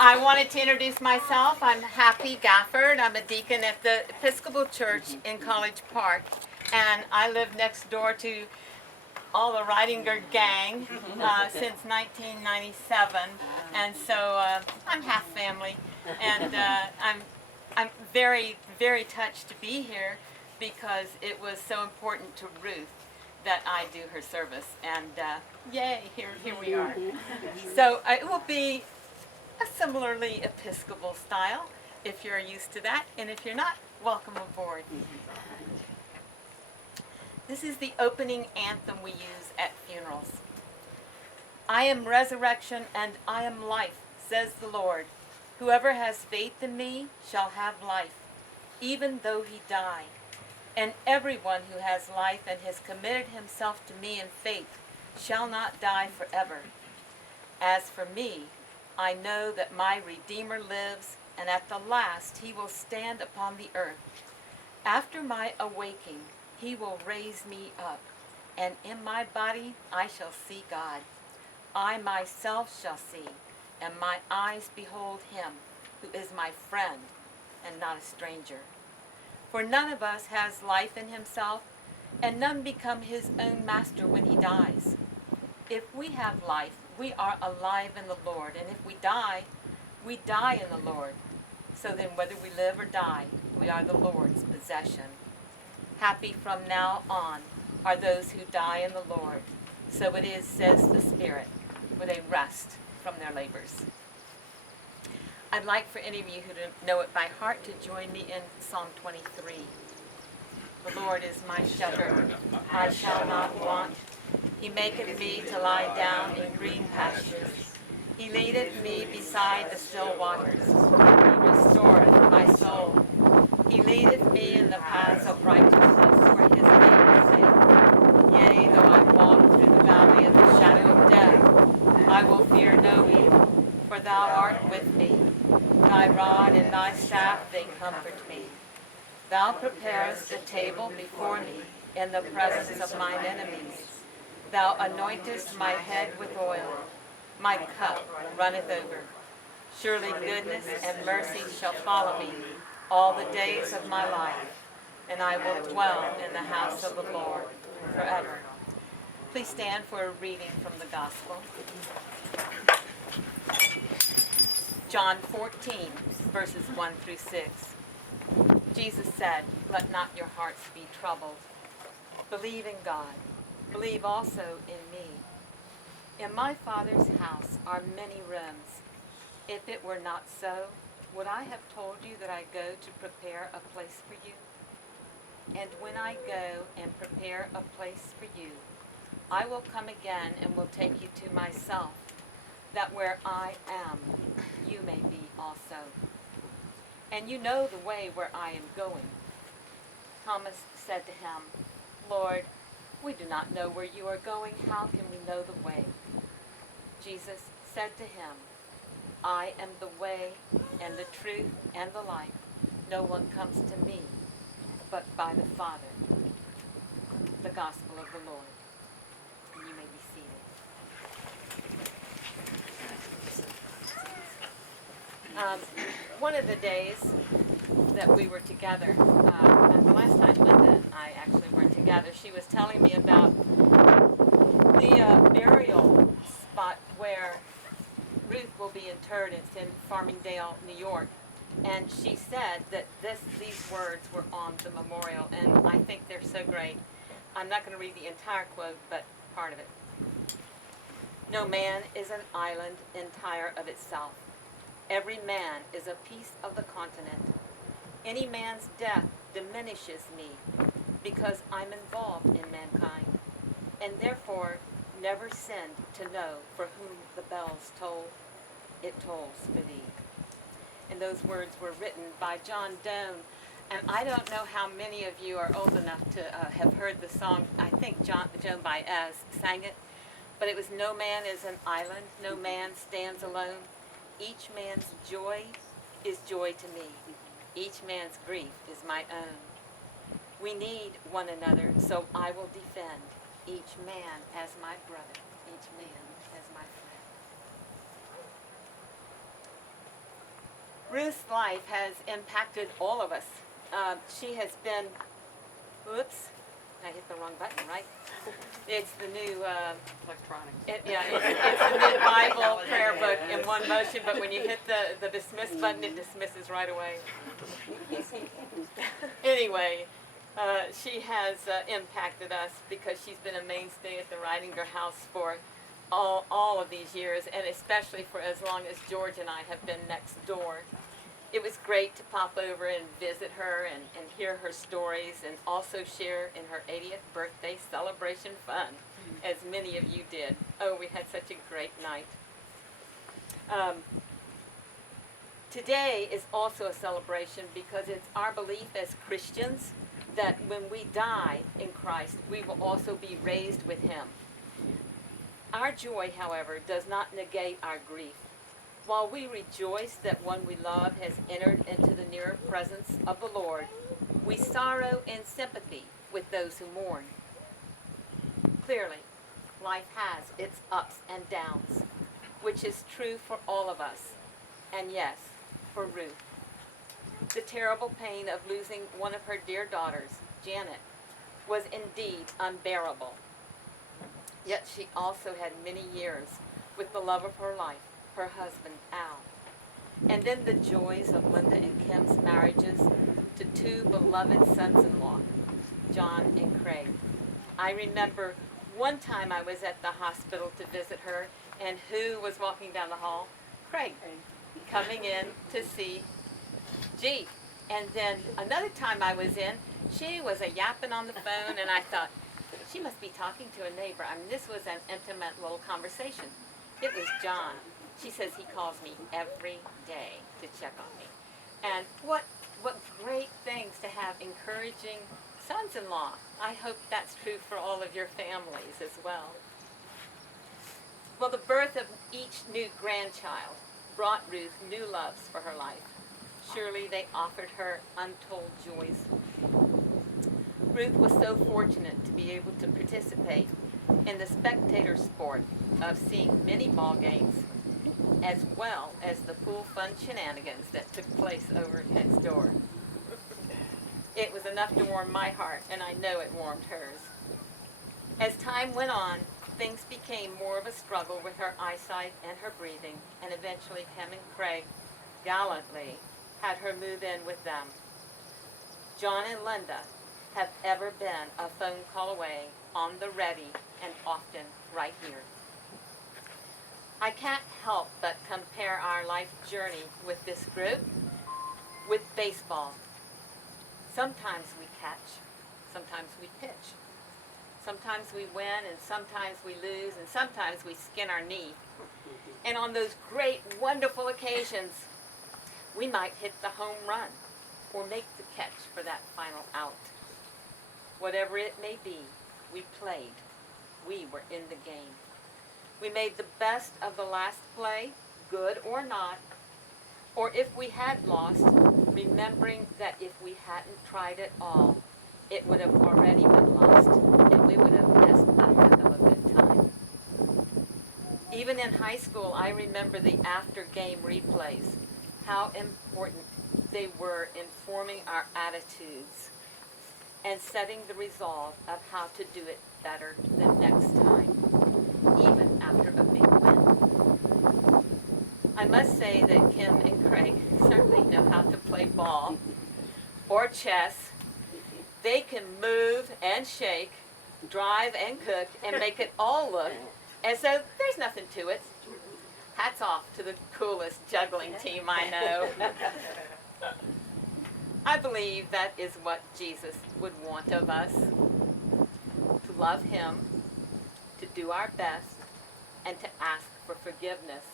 I wanted to introduce myself. I'm Happy Gafford. I'm a deacon at the Episcopal Church in College Park, and I live next door to all the Ridinger gang since 1997, and so I'm half family, and I'm very, very touched to be here because it was so important to Ruth that I do her service, and yay, here we are. So it will be a similarly Episcopal style, if you're used to that, and if you're not, welcome aboard. This is the opening anthem we use at funerals. I am resurrection and I am life, says the Lord. Whoever has faith in me shall have life, even though he die. And everyone who has life and has committed himself to me in faith shall not die forever. As for me, I know that my Redeemer lives, and at the last he will stand upon the earth. After my awaking, he will raise me up, and in my body I shall see God. I myself shall see, and my eyes behold him, who is my friend and not a stranger. For none of us has life in himself, and none become his own master when he dies. If we have life, we are alive in the Lord, and if we die in the Lord. So then whether we live or die, we are the Lord's possession. Happy from now on are those who die in the Lord. So it is, says the Spirit, for they rest from their labors. I'd like for any of you who don't know it by heart to join me in Psalm 23. The Lord is my shepherd, I shall not want. He maketh me to lie down in green pastures. He leadeth me beside the still waters. He restoreth my soul. He leadeth me in the paths of righteousness for his name's sake. Yea, though I walk through the valley of the shadow of death, I will fear no evil, for thou art with me. Thy rod and thy staff, they comfort me. Thou preparest a table before me in the presence of mine enemies. Thou anointest my head with oil. My cup runneth over. Surely goodness and mercy shall follow me all the days of my life, and I will dwell in the house of the Lord forever. Please stand for a reading from the Gospel. John 14, verses 1 through 6. Jesus said, "Let not your hearts be troubled. Believe in God. Believe also in me. In my Father's house are many rooms. If it were not so, would I have told you that I go to prepare a place for you? And when I go and prepare a place for you, I will come again and will take you to myself, that where I am, you may be also. And you know the way where I am going." Thomas said to him, "Lord, we do not know where you are going. How can we know the way?" Jesus said to him, "I am the way and the truth and the life. No one comes to me but by the Father." The Gospel of the Lord. And you may be seated. One of the days that we were together, and the last time Linda and I actually were together, she was telling me about the burial spot where Ruth will be interred. It's in Farmingdale, New York. And she said that these words were on the memorial, and I think they're so great. I'm not going to read the entire quote, but part of it. "No man is an island entire of itself. Every man is a piece of the continent. Any man's death diminishes me because I'm involved in mankind, and therefore never sinned to know for whom the bells toll. It tolls for thee." And those words were written by John Donne. And I don't know how many of you are old enough to have heard the song. I think Joan Baez sang it. But it was, "No man is an island, no man stands alone. Each man's joy is joy to me. Each man's grief is my own. We need one another, so I will defend each man as my brother, each man as my friend." Ruth's life has impacted all of us. She has been, whoops, I hit the wrong button, right? It's the new, Electronic. it's the new Bible prayer book in one motion, but when you hit the dismiss button, it dismisses right away. Anyway, she has impacted us because she's been a mainstay at the Ridinger House for all of these years, and especially for as long as George and I have been next door. It was great to pop over and visit her and hear her stories, and also share in her 80th birthday celebration fun, as many of you did. Oh, we had such a great night. Today is also a celebration because it's our belief as Christians that when we die in Christ, we will also be raised with him. Our joy, however, does not negate our grief. While we rejoice that one we love has entered into the nearer presence of the Lord, we sorrow in sympathy with those who mourn. Clearly, life has its ups and downs, which is true for all of us, and yes, for Ruth. The terrible pain of losing one of her dear daughters, Janet, was indeed unbearable. Yet she also had many years with the love of her life, her husband, Al. And then the joys of Linda and Kim's marriages to two beloved sons-in-law, John and Craig. I remember one time I was at the hospital to visit her, and who was walking down the hall? Craig, coming in to see G. And then another time I was in, she was a yapping on the phone, and I thought, she must be talking to a neighbor. I mean, this was an intimate little conversation. It was John. She says he calls me every day to check on me. And what great things to have encouraging sons-in-law. I hope that's true for all of your families as well. Well, the birth of each new grandchild brought Ruth new loves for her life. Surely they offered her untold joys. Ruth was so fortunate to be able to participate in the spectator sport of seeing many ball games, as well as the pool fun shenanigans that took place over next door. It was enough to warm my heart, and I know it warmed hers. As time went on, things became more of a struggle with her eyesight and her breathing, and eventually Kim and Craig gallantly had her move in with them. John and Linda have ever been a phone call away, on the ready, and often right here. I can't help but compare our life journey with this group with baseball. Sometimes we catch, sometimes we pitch. Sometimes we win, and sometimes we lose, and sometimes we skin our knee. And on those great, wonderful occasions, we might hit the home run or make the catch for that final out. Whatever it may be, we played. We were in the game. We made the best of the last play, good or not, or if we had lost, remembering that if we hadn't tried at all, it would have already been lost, and we would have missed a heck of a good time. Even in high school, I remember the after-game replays, how important they were in forming our attitudes and setting the resolve of how to do it better the next time, even after a big win. I must say that Kim and Craig certainly know how to play ball or chess. They can move and shake, drive and cook, and make it all look as though there's nothing to it. Hats off to the coolest juggling team I know. I believe that is what Jesus would want of us, to love him, to do our best, and to ask for forgiveness.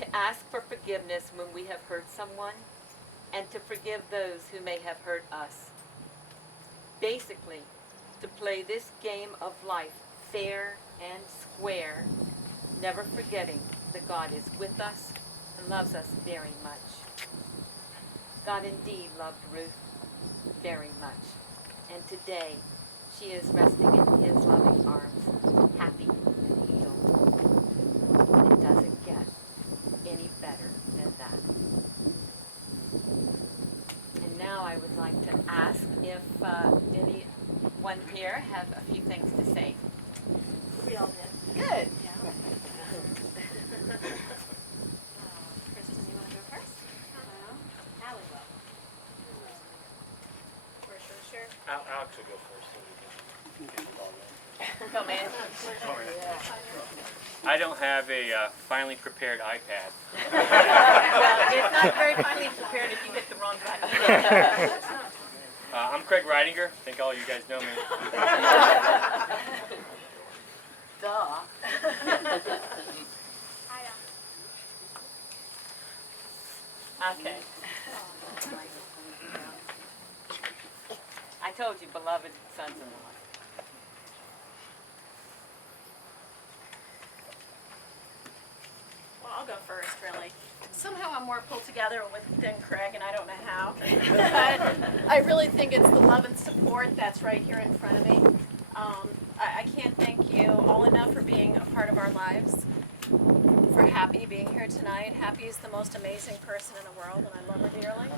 To ask for forgiveness when we have hurt someone, and to forgive those who may have hurt us. Basically, to play this game of life fair and square, never forgetting that God is with us and loves us very much. God indeed loved Ruth very much, and today she is resting in his loving arms, happy and healed. It doesn't get any better than that. anyone here have a few things to say? We all did. Good. Yeah. Kristen, you want to go first? Allie will. Sure. Alex will go first so we can get the ball rolling. Go, man. I don't have a finely prepared iPad. Well, it's not very finely prepared if you hit the wrong button. I'm Craig Reidinger. I think all you guys know me. Duh. Okay. I told you, beloved sons-in-law. Well, I'll go first, really. Somehow I'm more pulled together than Craig, and I don't know how. But I really think it's the love and support that's right here in front of me. I can't thank you all enough for being a part of our lives. For Happy being here tonight. Happy is the most amazing person in the world, and I love her dearly.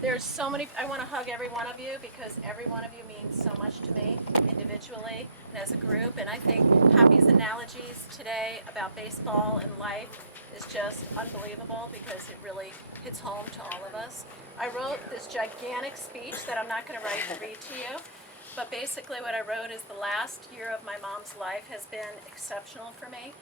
There's so many, I want to hug every one of you because every one of you means so much to me individually and as a group. And I think Happy's analogies today about baseball and life is just unbelievable because it really hits home to all of us. I wrote this gigantic speech that I'm not going to read to you, but basically what I wrote is the last year of my mom's life has been exceptional for me.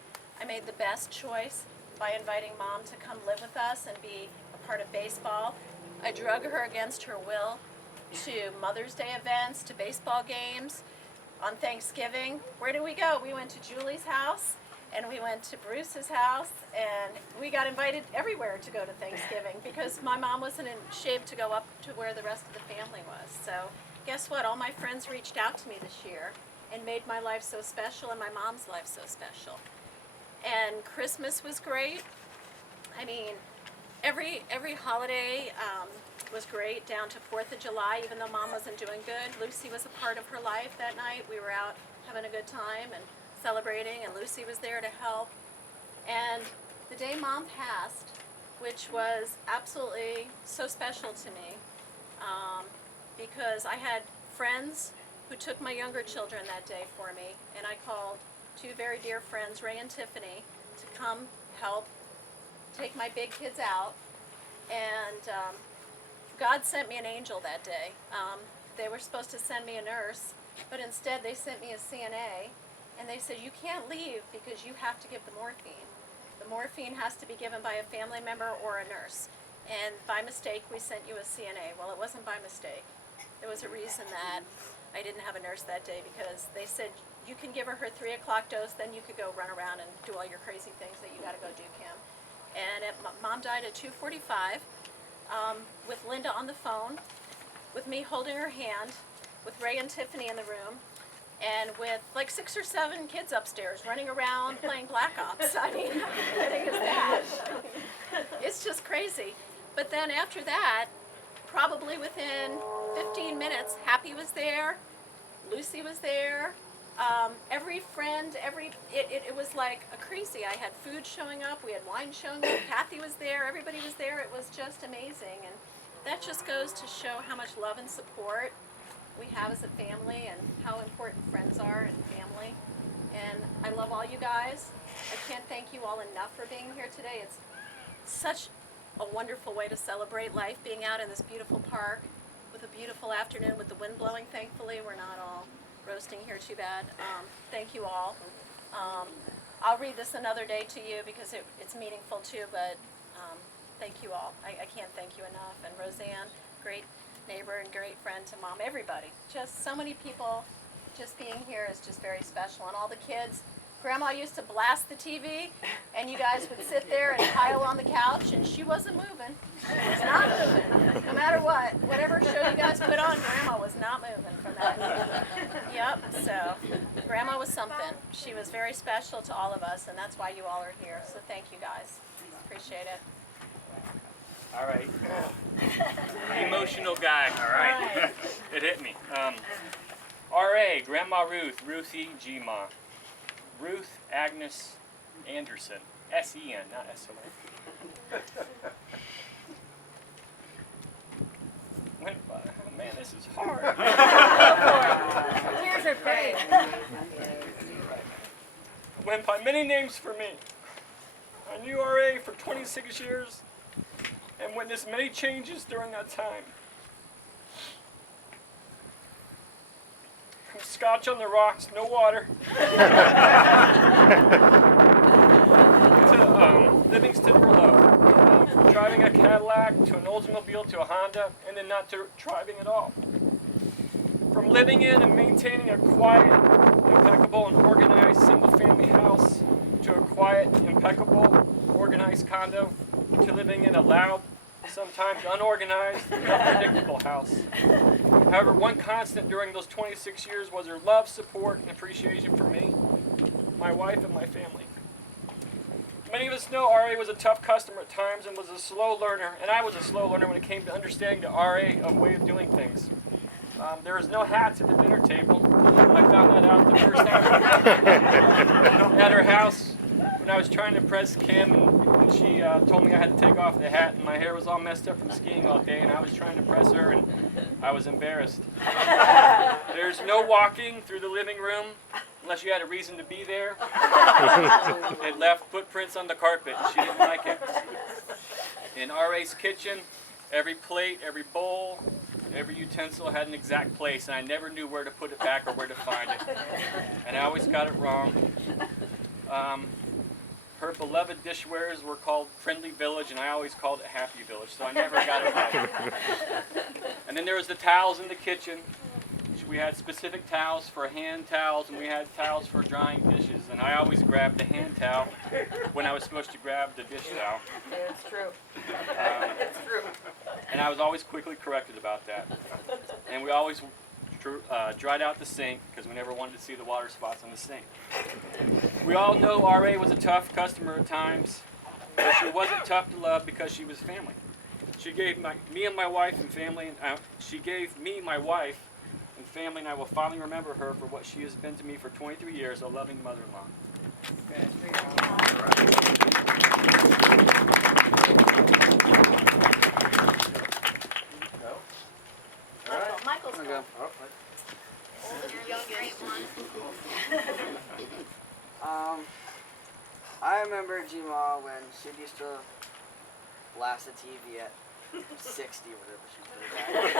I made the best choice by inviting Mom to come live with us and be a part of baseball. I drug her against her will to Mother's Day events, to baseball games. On Thanksgiving, where did we go? We went to Julie's house, and we went to Bruce's house, and we got invited everywhere to go to Thanksgiving because my mom wasn't in shape to go up to where the rest of the family was. So guess what? All my friends reached out to me this year and made my life so special and my mom's life so special. And Christmas was great. I mean, every holiday was great down to 4th of July, even though Mom wasn't doing good. Lucy was a part of her life that night. We were out having a good time and celebrating, and Lucy was there to help. And the day Mom passed, which was absolutely so special to me, because I had friends who took my younger children that day for me, and I called two very dear friends, Ray and Tiffany, to come help take my big kids out. And God sent me an angel that day. They were supposed to send me a nurse, but instead they sent me a CNA, and they said, you can't leave because you have to give the morphine. The morphine has to be given by a family member or a nurse. And by mistake, we sent you a CNA. Well, it wasn't by mistake. There was a reason that I didn't have a nurse that day because they said, you can give her 3 o'clock dose, then you could go run around and do all your crazy things that you got to go do, Kim. And Mom died at 2:45 with Linda on the phone, with me holding her hand, with Ray and Tiffany in the room, and with like 6 or 7 kids upstairs running around playing Black Ops. I mean, how kidding is that? It's just crazy. But then after that, probably within 15 minutes, Happy was there, Lucy was there, every friend, it was like a crazy. I had food showing up, we had wine showing up, Kathy was there, everybody was there. It was just amazing. And that just goes to show how much love and support we have as a family and how important friends are and family. And I love all you guys. I can't thank you all enough for being here today. It's such a wonderful way to celebrate life, being out in this beautiful park with a beautiful afternoon with the wind blowing. Thankfully, we're not all roasting here too bad. Thank you all. I'll read this another day to you because it's meaningful too, but thank you all. I can't thank you enough. And Roseanne, great neighbor and great friend to Mom, everybody. Just so many people, just being here is just very special. And all the kids, Grandma used to blast the TV, and you guys would sit there and pile on the couch, and she wasn't moving. She was not moving, no matter what. Whatever show you guys put on, Grandma was not moving from that. Yep, so Grandma was something. She was very special to all of us, and that's why you all are here. So thank you guys. Appreciate it. All right. Emotional guy. All right. It hit me. R.A. Grandma Ruth, Ruthie G. Ma. Ruth Agnes Anderson. S-E-N, not S-O-N. Oh man, This is hard. Tears are paid. Went by many names for me. I knew RA for 26 years and witnessed many changes during that time. From scotch on the rocks, no water, to Livingston Merlot. From driving a Cadillac to an Oldsmobile to a Honda, and then not to driving at all. From living in and maintaining a quiet, impeccable, and organized single-family house to a quiet, impeccable, organized condo to living in a loud, sometimes unorganized, and unpredictable house. However, one constant during those 26 years was her love, support, and appreciation for me, my wife, and my family. Many of us know RA was a tough customer at times and was a slow learner, and I was a slow learner when it came to understanding the RA way of doing things. There was no hats at the dinner table. I found that out the first time at her house when I was trying to impress Kim, and she told me I had to take off the hat, and my hair was all messed up from skiing all day, and I was trying to impress her, and I was embarrassed. There's no walking through the living room unless you had a reason to be there. It left footprints on the carpet. She didn't like it. In RA's kitchen, every plate, every bowl, every utensil had an exact place, and I never knew where to put it back or where to find it. And I always got it wrong. Her beloved dishwares were called Friendly Village, and I always called it Happy Village, so I never got it right. And then there was the towels in the kitchen. We had specific towels for hand towels, and we had towels for drying dishes, and I always grabbed the hand towel when I was supposed to grab the dish towel. It's true. It's true. And I was always quickly corrected about that. And we always dried out the sink because we never wanted to see the water spots on the sink. We all know RA was a tough customer at times, but she wasn't tough to love because she was family. She gave me and my wife and family, she gave me my wife and family, and I will fondly remember her for what she has been to me for 23 years, a loving mother-in-law. Michael's go. I remember G-Ma when she used to blast the TV at 60, whatever she did.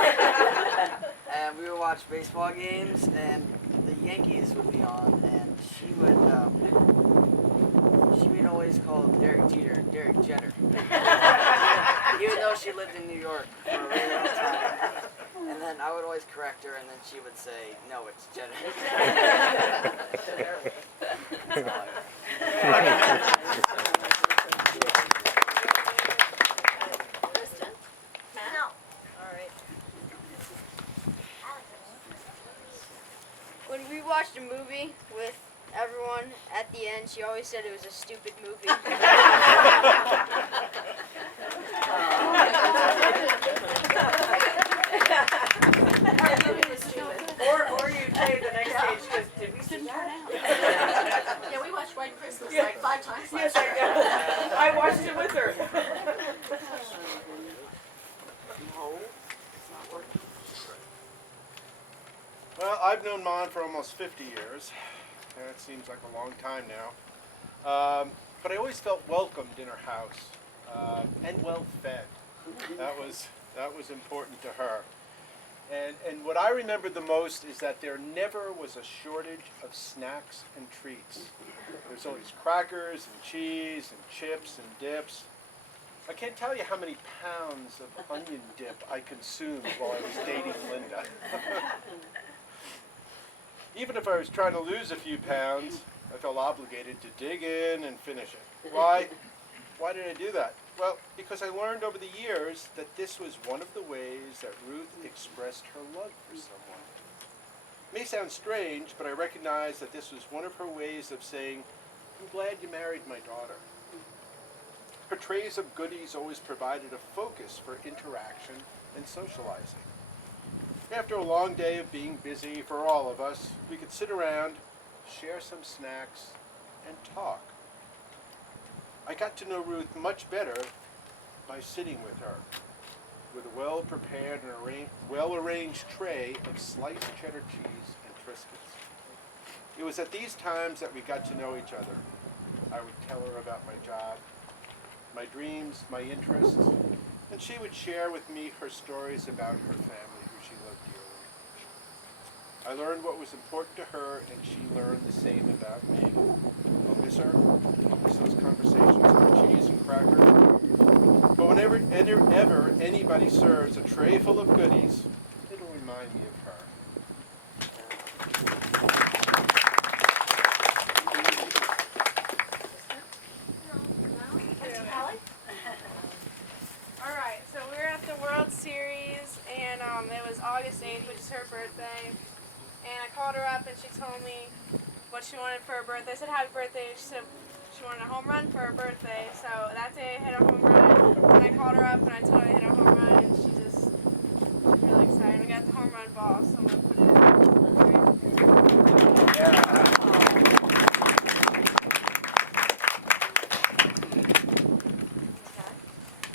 And we would watch baseball games, and the Yankees would be on, and she would always call Derek Jeter. Even though she lived in New York for a really long time. And then I would always correct her, and then she would say, no, it's Jeter. Kristen? Matt? No. All right. When we watched a movie with everyone, at the end, she always said it was a stupid movie. Or you'd say the next day, she goes, did we see that? Yeah, we watched White Christmas Yeah. like 5 times Yes, last I year. know. I watched it with her. Well, I've known Mon for almost 50 years. That seems like a long time now. But I always felt welcomed in her house and well fed. That was important to her. And what I remember the most is that there never was a shortage of snacks and treats. There's always crackers and cheese and chips and dips. I can't tell you how many pounds of onion dip I consumed while I was dating Linda. Even if I was trying to lose a few pounds, I felt obligated to dig in and finish it. Why? Why did I do that? Well, because I learned over the years that this was one of the ways that Ruth expressed her love for someone. It may sound strange, but I recognize that this was one of her ways of saying, I'm glad you married my daughter. Her trays of goodies always provided a focus for interaction and socializing. After a long day of being busy for all of us, we could sit around, share some snacks, and talk. I got to know Ruth much better by sitting with her. with a well-prepared and well-arranged tray of sliced cheddar cheese and Triscuits. It was at these times that we got to know each other. I would tell her about my job, my dreams, my interests, and she would share with me her stories about her family, who she loved dearly. I learned what was important to her, and she learned the same about me. I'll miss her. I'll miss those conversations over cheese and crackers. But whenever ever anybody serves a tray full of goodies, it'll remind me of her. All right, so we were at the World Series, and it was August 8th, which is her birthday. And I called her up, and she told me what she wanted for her birthday. I said, happy birthday. She said she wanted a home run for her birthday. So that day I hit a home run, and I called her up, and I told her I hit a home run, and she was really excited. We got the home run ball, so I'm going to put it in. Yeah.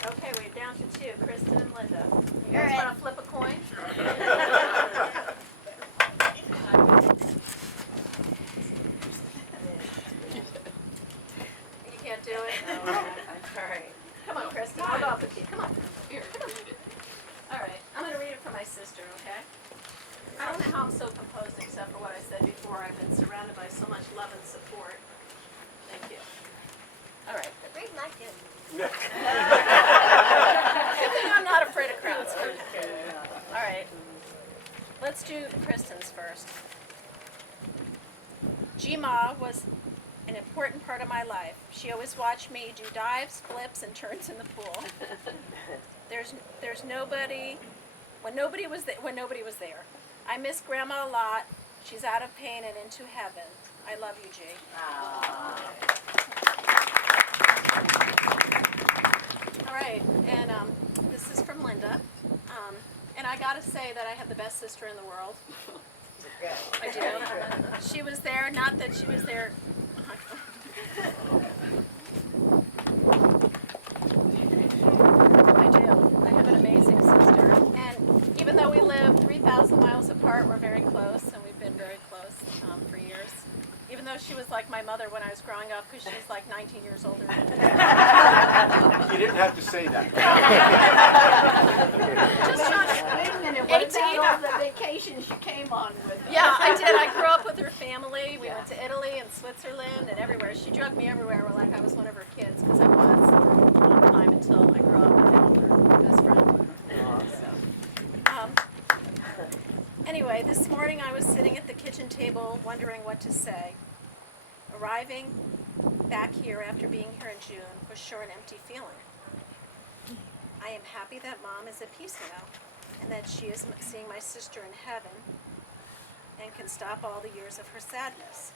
Okay, we're down to two, Kristen and Linda. You guys want to flip a coin? You can't do it? Oh, all right. Come on, Kristen, I'll go up with you. Come on. Here, come on. All right, I'm going to read it for my sister, okay? I don't know how I'm so composed except for what I said before. I've been surrounded by so much love and support. Thank you. All right. Read my kid. Good thing I'm not afraid of crowds. All right. Let's do Kristen's first. G-Ma was an important part of my life. She always watched me do dives, flips, and turns in the pool. There's nobody when nobody was there. I miss Grandma a lot. She's out of pain and into heaven. I love you, G. All right, and this is from Linda. And I gotta say that I have the best sister in the world. I do. She was there, not that she was there. I do. I have an amazing sister. And even though we live 3,000 miles apart, we're very close, and we've been very close for years. Even though she was like my mother when I was growing up, because she's like 19 years older. You didn't have to say that. Just trying to, Wait a minute, what 18. about all the vacations you came on with? yeah, I did. I grew up with her family. We went to Italy and Switzerland and everywhere. She drugged me everywhere like I was one of her kids, because I was for a long time until I grew up and now I'm her best friend. Anyway, this morning I was sitting at the kitchen table wondering what to say. Arriving back here after being here in June was sure an empty feeling. I am happy that Mom is at peace now, and that she is seeing my sister in heaven and can stop all the years of her sadness.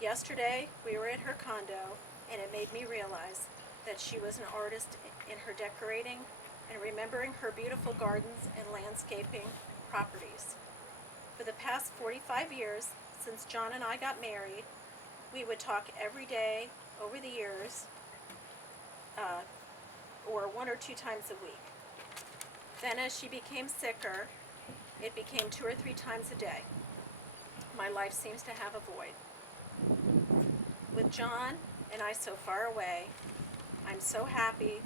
Yesterday, we were at her condo, and it made me realize that she was an artist in her decorating and remembering her beautiful gardens and landscaping properties. For the past 45 years, since John and I got married, we would talk every day over the years, or 1 or 2 times a week. Then as she became sicker, it became 2 or 3 times a day. My life seems to have a void. With John and I so far away, I'm so happy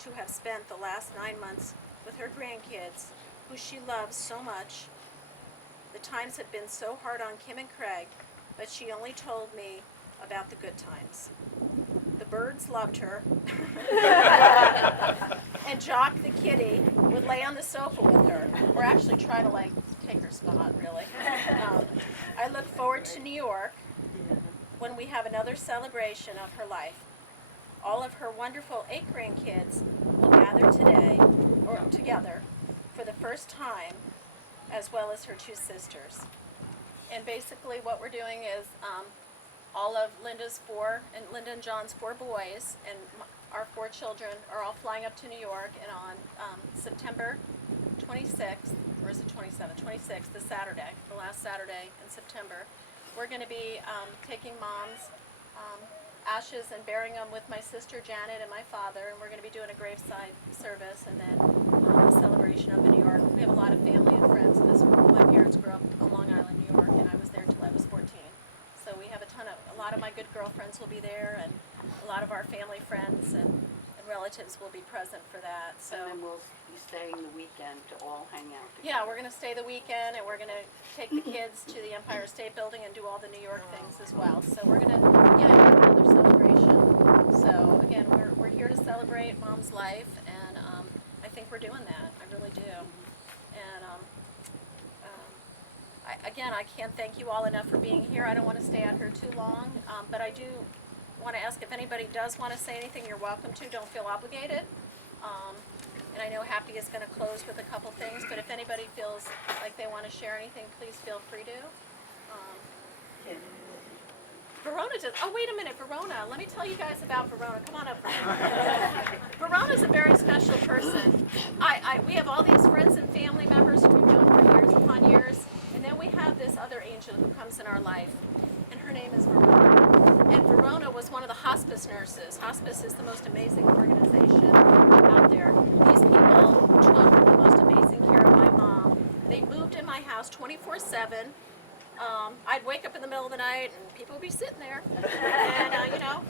to have spent the last 9 months with her grandkids, who she loves so much. The times have been so hard on Kim and Craig, but she only told me about the good times. The birds loved her, and Jock the kitty would lay on the sofa with her, or actually try to like take her spot, really. I look forward to New York when we have another celebration of her life. All of her wonderful 8 grandkids will gather together for the first time, as well as her 2 sisters. And basically what we're doing is all of Linda and John's 4 boys and our 4 children are all flying up to New York, and on September 26th, or is it 27th? 26th, the Saturday, the last Saturday in September, we're going to be taking Mom's ashes and burying them with my sister Janet and my father, and we're going to be doing a graveside service and then a celebration up in New York. We have a lot of family and friends because my parents grew up on Long Island, New York, and I was there till I was 14. So we have a lot of my good girlfriends will be there, and a lot of our family friends and relatives will be present for that. So. And then we'll be staying the weekend to all hang out together. Yeah, we're going to stay the weekend, and we're going to take the kids to the Empire State Building and do all the New York things as well. So we're going to, again, have another celebration. So again, we're here to celebrate Mom's life, and I think we're doing that. I really do. And I can't thank you all enough for being here. I don't want to stay out here too long, but I do want to ask if anybody does want to say anything, you're welcome to. Don't feel obligated. And I know Happy is going to close with a couple things, but if anybody feels like they want to share anything, please feel free to. Verona does. Oh, wait a minute, Verona. Let me tell you guys about Verona. Come on up, Verona. Verona's a very special person. We have all these friends and family members who we've known for years upon years, and then we have this other angel who comes in our life, and her name is Verona. And Verona was one of the hospice nurses. Hospice is the most amazing organization out there. These people took the most amazing care of my mom. They moved in my house 24/7. I'd wake up in the middle of the night and people would be sitting there. And,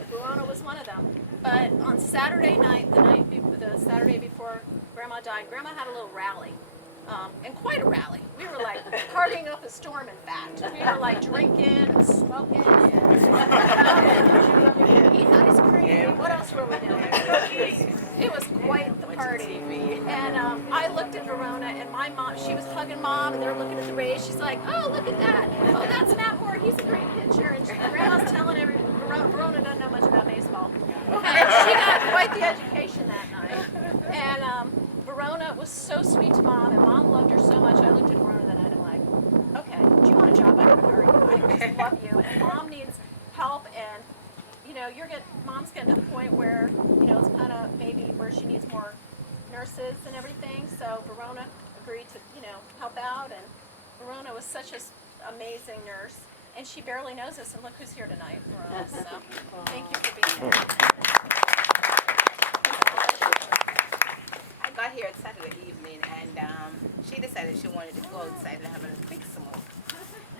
Verona was one of them. But on Saturday night, the Saturday before Grandma died, Grandma had a little rally. And quite a rally. We were like partying up a storm, in fact. We were like drinking and smoking and eating ice cream. What else were we doing? It was quite the party. And I looked at Verona, and my mom, she was hugging Mom, and they're looking at the race. She's like, oh, look at that. Oh, that's Matt Moore. He's a great pitcher. And Grandma's telling everybody, Verona doesn't know much about baseball. And she got quite the education that night. And Verona was so sweet to Mom, and Mom loved her so much. I looked at Verona that night and I'm like, okay, do you want a job? I can hire you. I just love you. And Mom needs help, and Mom's getting to the point where, it's kind of maybe where she needs more nurses and everything. So Verona agreed to, help out, and Verona was such an amazing nurse, and she barely knows us, and look who's here tonight, Verona. So thank you for being here. I got here Saturday evening, and she decided she wanted to go outside and have a quick smoke.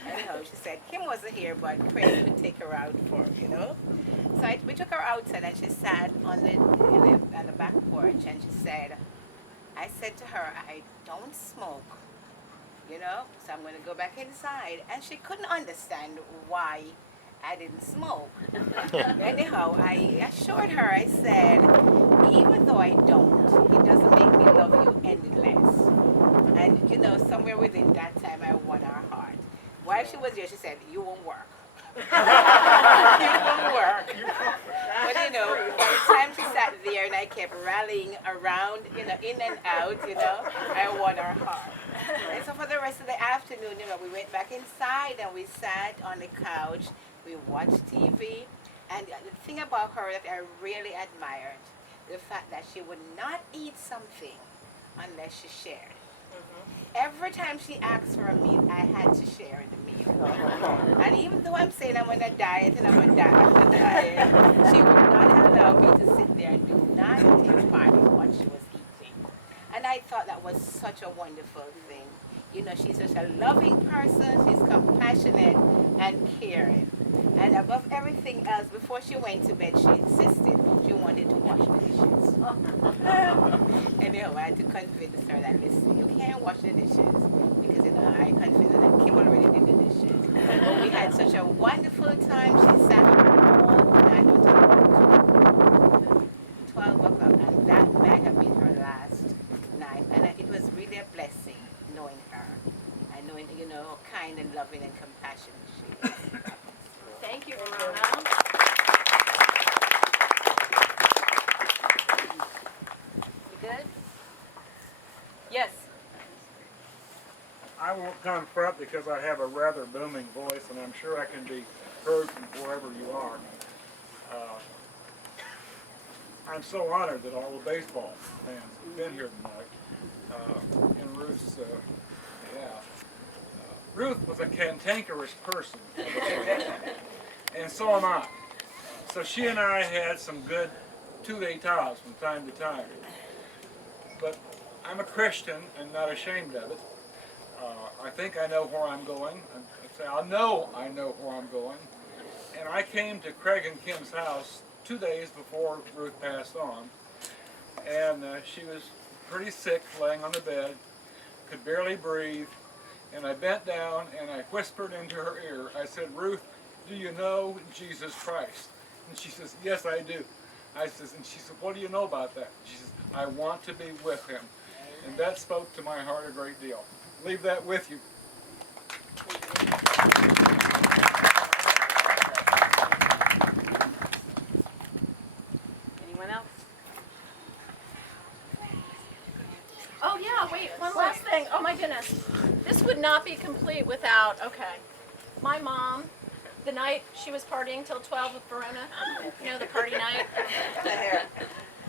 Anyhow, she said Kim wasn't here, but Craig would take her out for, So we took her outside, and she sat on the back porch, and I said to her, I don't smoke, so I'm going to go back inside. And she couldn't understand why I didn't smoke. Anyhow, I assured her, I said, even though I don't, it doesn't make me love you any less. And, somewhere within that time, I won her heart. While she was there, she said, you won't work. You won't work. But, by the time she sat there and I kept rallying around, in and out, I won her heart. And so for the rest of the afternoon, we went back inside and we sat on the couch. We watched TV, and the thing about her that I really admired, the fact that she would not eat something unless she shared. Every time she asked for a meal, I had to share the meal. And even though I'm saying I'm on a diet and I'm on a diet, she would not allow me to sit there and do not take part in what she was eating. And I thought that was such a wonderful thing. She's such a loving person, she's compassionate and caring. And above everything else, before she went to bed, she insisted she wanted to wash the dishes. Anyhow, I had to convince her that, listen, you can't wash the dishes. Because, I convinced her that Kim already did the dishes. But we had such a wonderful time. She sat all night until 12 o'clock. And that might have been her last night. And it was really a blessing knowing her. And knowing, how kind and loving and compassionate she is. Thank you, Verona. You good? Yes. I won't come front because I have a rather booming voice, and I'm sure I can be heard from wherever you are. I'm so honored that all the baseball fans have been here tonight. And Ruth's, Ruth was a cantankerous person. And so am I. So she and I had some good two-day-tas from time to time. But I'm a Christian and not ashamed of it. I think I know where I'm going. I know where I'm going. And I came to Craig and Kim's house 2 days before Ruth passed on. And she was pretty sick, laying on the bed, could barely breathe. And I bent down and I whispered into her ear. I said, "Ruth, do you know Jesus Christ?" And she says, "Yes, I do." And she said, "What do you know about that?" She says, "I want to be with him." And that spoke to my heart a great deal. Leave that with you. Anyone else? Oh yeah, wait, one last thing. Oh my goodness. This would not be complete without, okay. My mom, the night she was partying till 12 with Verona, you know, the party night.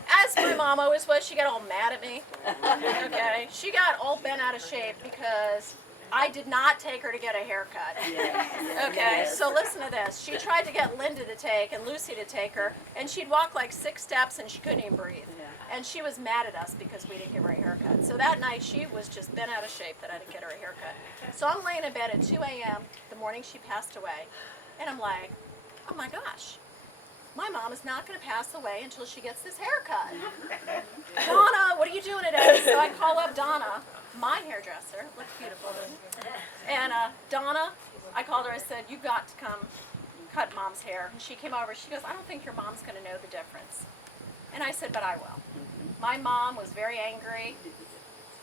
As my mom always was, she got all mad at me. Okay, she got all bent out of shape because I did not take her to get a haircut. Okay, so listen to this. She tried to get Linda to take and Lucy to take her, and she'd walk like 6 steps and she couldn't even breathe. And she was mad at us because we didn't give her a haircut. So that night she was just bent out of shape that I didn't get her a haircut. So I'm laying in bed at 2 a.m. the morning she passed away, and I'm like, oh my gosh. My mom is not going to pass away until she gets this haircut. Donna, what are you doing today? So I call up Donna, my hairdresser. Looks beautiful. And Donna, I called her. I said, "You've got to come cut Mom's hair." And she came over. She goes, "I don't think your mom's going to know the difference." And I said, "But I will." My mom was very angry.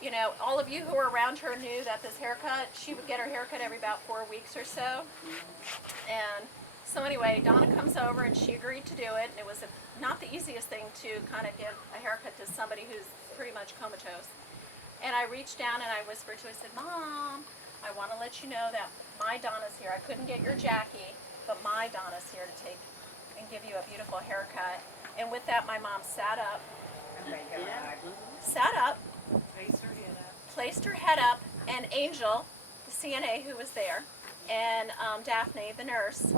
You know, all of you who were around her knew that this haircut, she would get her haircut every about 4 weeks or so. And so anyway, Donna comes over and she agreed to do it. And it was not the easiest thing to kind of give a haircut to somebody who's pretty much comatose. And I reached down and I whispered to her, I said, "Mom, I want to let you know that my Donna's here. I couldn't get your Jackie, but my Donna's here to take and give you a beautiful haircut." And with that, my mom sat up, placed her head up, and Angel, the CNA who was there, and Daphne, the nurse,